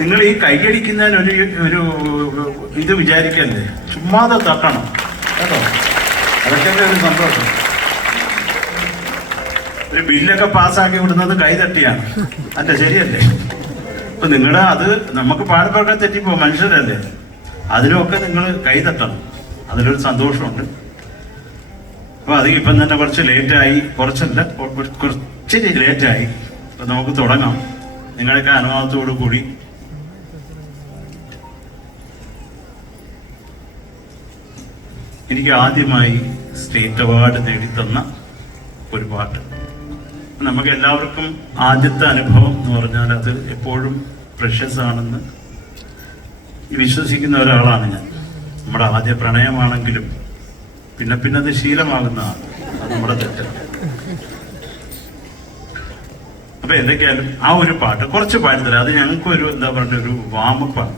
നിങ്ങൾ ഈ കൈയടിക്കുന്നതിന് ഒരു ഇത് വിചാരിക്കല്ലേ, ചുമ്മാതെ തട്ടണം കേട്ടോ. അതൊക്കെ ഒരു സന്തോഷം. ഒരു ബില്ലൊക്കെ പാസ്സാക്കി വിടുന്നത് കൈ തട്ടിയാണ്, അല്ല ശരിയല്ലേ? ഇപ്പൊ നിങ്ങളുടെ അത് നമുക്ക് പാടുമ്പോഴൊക്കെ തെറ്റിപ്പോ മനുഷ്യരല്ലേ, അതിനൊക്കെ നിങ്ങൾ കൈ തട്ടണം, അതിലൊരു സന്തോഷമുണ്ട്. അപ്പൊ അത് ഇപ്പം തന്നെ കുറച്ച് ലേറ്റായി, കുറച്ചല്ല കുറച്ചിരി ലേറ്റായി. അപ്പൊ നമുക്ക് തുടങ്ങാം നിങ്ങളുടെയൊക്കെ അനുവാദത്തോടു കൂടി. എനിക്ക് ആദ്യമായി സ്റ്റേറ്റ് അവാർഡ് നേടിത്തന്ന ഒരു പാട്ട്. നമുക്ക് എല്ലാവർക്കും ആദ്യത്തെ അനുഭവം എന്ന് പറഞ്ഞാൽ അത് എപ്പോഴും പ്രഷ്യസ് ആണെന്ന് വിശ്വസിക്കുന്ന ഒരാളാണ് ഞാൻ. നമ്മുടെ ആദ്യ പ്രണയമാണെങ്കിലും പിന്നെ അത് ശീലമാകുന്നതാണ്, അത് നമ്മുടെ തെറ്റല്ല. അപ്പൊ എന്തൊക്കെയായാലും ആ ഒരു പാട്ട് കുറച്ച് പാടിത്തരാം. അത് ഞങ്ങൾക്ക് ഒരു എന്താ പറയുക ഒരു വാമപ്പാണ്.